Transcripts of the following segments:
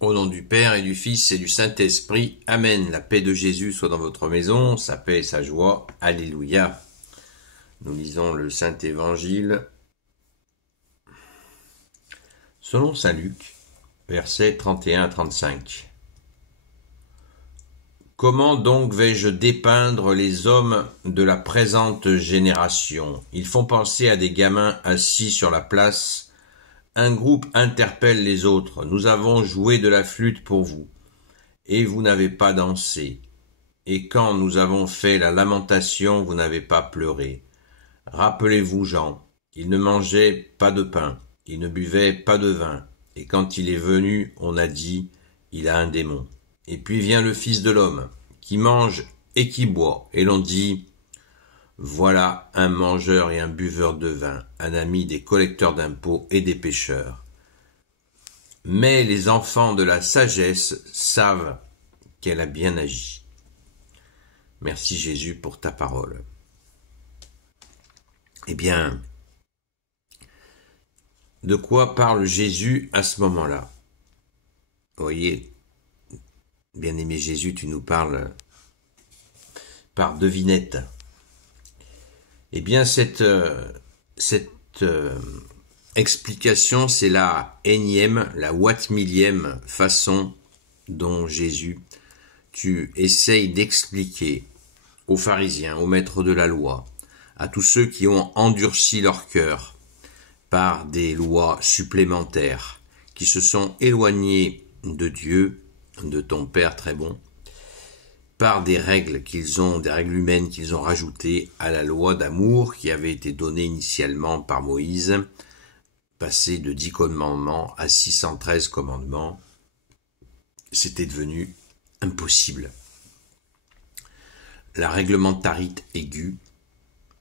Au nom du Père et du Fils et du Saint-Esprit. Amen. La paix de Jésus soit dans votre maison, sa paix et sa joie. Alléluia. Nous lisons le Saint-Évangile selon saint Luc, versets 31 à 35. Comment donc vais-je dépeindre les hommes de la présente génération? Ils font penser à des gamins assis sur la place. Un groupe interpelle les autres. Nous avons joué de la flûte pour vous, et vous n'avez pas dansé. Et quand nous avons fait la lamentation, vous n'avez pas pleuré. Rappelez-vous Jean, il ne mangeait pas de pain, il ne buvait pas de vin, et quand il est venu, on a dit, il a un démon. Et puis vient le Fils de l'homme, qui mange et qui boit, et l'on dit, voilà un mangeur et un buveur de vin, un ami des collecteurs d'impôts et des pécheurs. Mais les enfants de la sagesse savent qu'elle a bien agi. Merci Jésus pour ta parole. Eh bien, de quoi parle Jésus à ce moment-là? Vous voyez, bien-aimé Jésus, tu nous parles par devinette. Eh bien, cette explication, c'est la énième, la millième façon dont Jésus, tu essayes d'expliquer aux pharisiens, aux maîtres de la loi, à tous ceux qui ont endurci leur cœur par des lois supplémentaires, qui se sont éloignés de Dieu, de ton Père très bon, par des règles des règles humaines qu'ils ont rajoutées à la loi d'amour qui avait été donnée initialement par Moïse, passé de 10 commandements à 613 commandements. C'était devenu impossible. La réglementarité aiguë,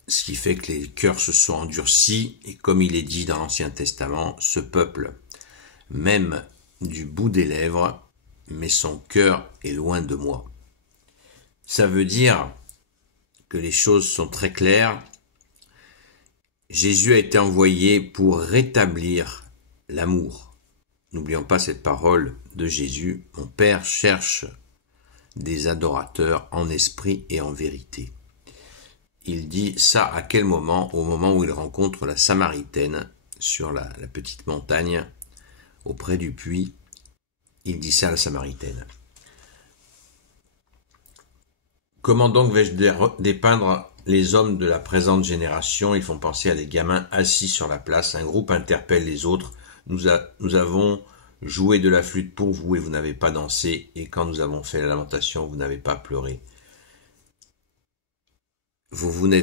ce qui fait que les cœurs se sont endurcis, et comme il est dit dans l'Ancien Testament, ce peuple m'aime du bout des lèvres, mais son cœur est loin de moi. Ça veut dire que les choses sont très claires. Jésus a été envoyé pour rétablir l'amour. N'oublions pas cette parole de Jésus. Mon Père cherche des adorateurs en esprit et en vérité. Il dit ça à quel moment? Au moment où il rencontre la Samaritaine sur la petite montagne auprès du puits. Il dit ça à la Samaritaine. Comment donc vais-je dépeindre les hommes de la présente génération? Ils font penser à des gamins assis sur la place. Un groupe interpelle les autres. Nous avons joué de la flûte pour vous et vous n'avez pas dansé. Et quand nous avons fait la lamentation, vous n'avez pas pleuré. Vous ne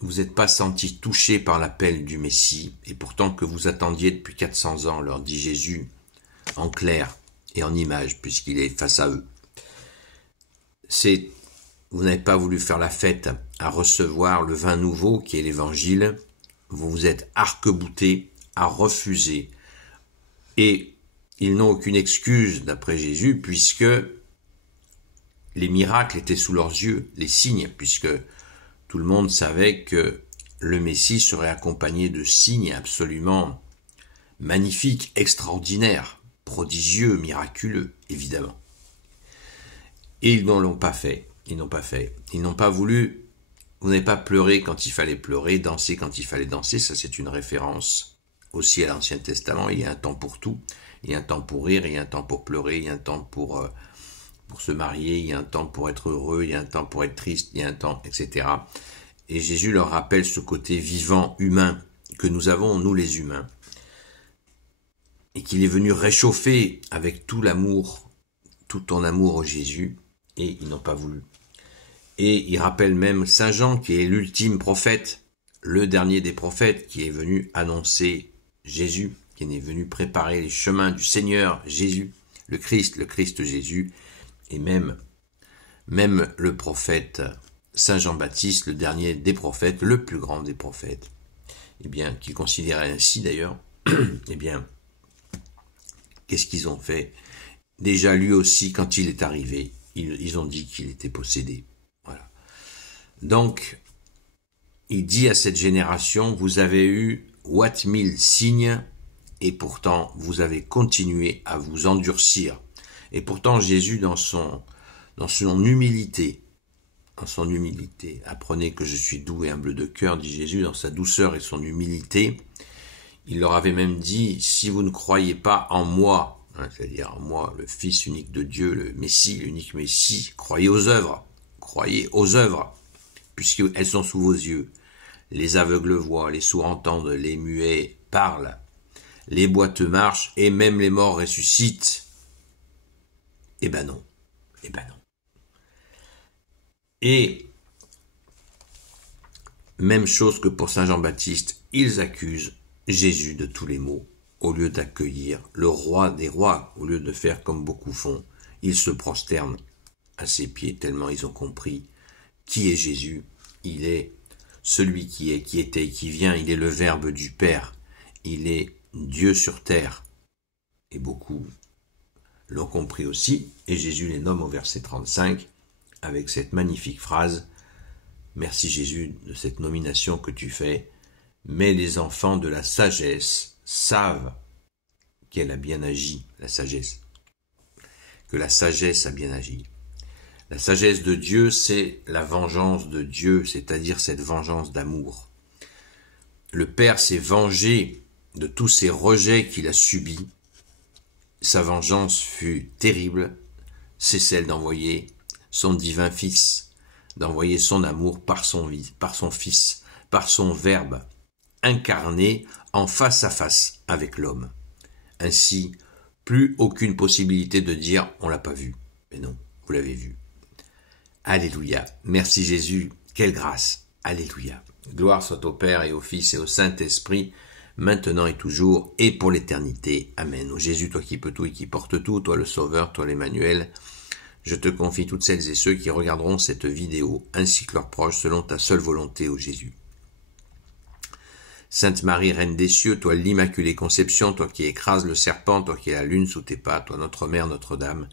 vous êtes pas senti touché par l'appel du Messie, et pourtant que vous attendiez depuis 400 ans, leur dit Jésus, en clair et en image, puisqu'il est face à eux. Vous n'avez pas voulu faire la fête à recevoir le vin nouveau qui est l'évangile, vous vous êtes arc-boutés à refuser. Et ils n'ont aucune excuse d'après Jésus, puisque les miracles étaient sous leurs yeux, les signes, puisque tout le monde savait que le Messie serait accompagné de signes absolument magnifiques, extraordinaires, prodigieux, miraculeux, évidemment. Et ils ne l'ont pas fait. Ils n'ont pas voulu. Vous n'avez pas pleuré quand il fallait pleurer, dansé quand il fallait danser. Ça, c'est une référence aussi à l'Ancien Testament. Il y a un temps pour tout. Il y a un temps pour rire, il y a un temps pour pleurer, il y a un temps pour se marier, il y a un temps pour être heureux, il y a un temps pour être triste, il y a un temps, etc. Et Jésus leur rappelle ce côté vivant, humain, que nous avons, nous les humains. Et qu'il est venu réchauffer avec tout l'amour, tout ton amour au Jésus. Et ils n'ont pas voulu. Et il rappelle même Saint Jean, qui est l'ultime prophète, le dernier des prophètes, qui est venu annoncer Jésus, qui est venu préparer les chemins du Seigneur Jésus, le Christ Jésus, et même le prophète Saint Jean-Baptiste, le dernier des prophètes, le plus grand des prophètes, eh bien, qu'il considérait ainsi d'ailleurs, eh bien, qu'est-ce qu'ils ont fait? Déjà lui aussi, quand il est arrivé, ils ont dit qu'il était possédé. Voilà. Donc, il dit à cette génération, vous avez eu 1000 signes et pourtant vous avez continué à vous endurcir. Et pourtant Jésus dans son humilité, apprenez que je suis doux et humble de cœur, dit Jésus, dans sa douceur et son humilité, il leur avait même dit, si vous ne croyez pas en moi, c'est-à-dire en moi, le Fils unique de Dieu, le Messie, l'unique Messie, croyez aux œuvres, puisqu'elles sont sous vos yeux. Les aveugles voient, les sourds entendent, les muets parlent, les boiteux marchent, et même les morts ressuscitent. Eh ben non. Et même chose que pour Saint Jean-Baptiste, ils accusent Jésus de tous les maux. Au lieu d'accueillir le roi des rois, au lieu de faire comme beaucoup font, ils se prosternent à ses pieds tellement ils ont compris qui est Jésus. Il est celui qui est, qui était et qui vient. Il est le Verbe du Père. Il est Dieu sur terre. Et beaucoup l'ont compris aussi. Et Jésus les nomme au verset 35 avec cette magnifique phrase. Merci Jésus de cette nomination que tu fais. Mais les enfants de la sagesse savent qu'elle a bien agi, la sagesse. Que la sagesse a bien agi. La sagesse de Dieu, c'est la vengeance de Dieu, c'est-à-dire cette vengeance d'amour. Le Père s'est vengé de tous ces rejets qu'il a subis. Sa vengeance fut terrible, c'est celle d'envoyer son divin Fils, d'envoyer son amour par son Fils, par son Verbe, incarné en face à face avec l'homme. Ainsi, plus aucune possibilité de dire « on l'a pas vu ». Mais non, vous l'avez vu. Alléluia. Merci Jésus. Quelle grâce. Alléluia. Gloire soit au Père et au Fils et au Saint-Esprit, maintenant et toujours, et pour l'éternité. Amen. Ô Jésus, toi qui peux tout et qui portes tout, toi le Sauveur, toi l'Emmanuel, je te confie toutes celles et ceux qui regarderont cette vidéo, ainsi que leurs proches, selon ta seule volonté, ô Jésus. Sainte Marie, Reine des cieux, toi l'Immaculée Conception, toi qui écrases le serpent, toi qui es la lune sous tes pas, toi notre Mère, Notre-Dame,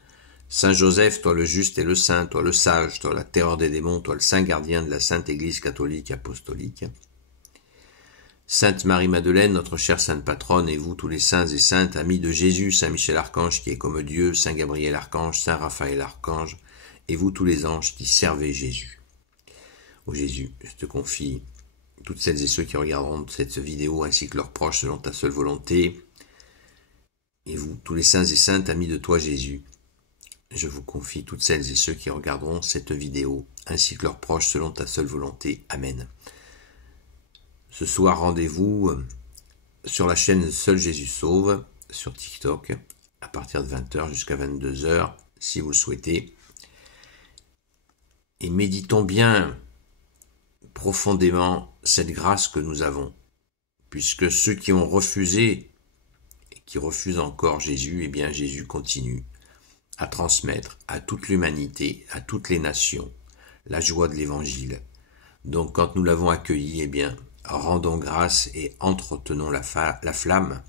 Saint Joseph, toi le juste et le saint, toi le sage, toi la terreur des démons, toi le saint gardien de la Sainte Église catholique apostolique. Sainte Marie-Madeleine, notre chère sainte patronne, et vous tous les saints et saintes, amis de Jésus, Saint Michel Archange qui est comme Dieu, Saint Gabriel Archange, Saint Raphaël Archange, et vous tous les anges qui servez Jésus. Ô Jésus, je te confie toutes celles et ceux qui regarderont cette vidéo, ainsi que leurs proches selon ta seule volonté, et vous tous les saints et saintes, amis de toi Jésus, je vous confie toutes celles et ceux qui regarderont cette vidéo, ainsi que leurs proches selon ta seule volonté. Amen. Ce soir, rendez-vous sur la chaîne Seul Jésus Sauve, sur TikTok, à partir de 20h jusqu'à 22h, si vous le souhaitez. Et méditons bien profondément cette grâce que nous avons, puisque ceux qui ont refusé et qui refusent encore Jésus, eh bien Jésus continue à transmettre à toute l'humanité, à toutes les nations, la joie de l'Évangile. Donc quand nous l'avons accueilli, eh bien, rendons grâce et entretenons la flamme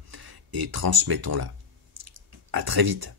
et transmettons-la. À très vite.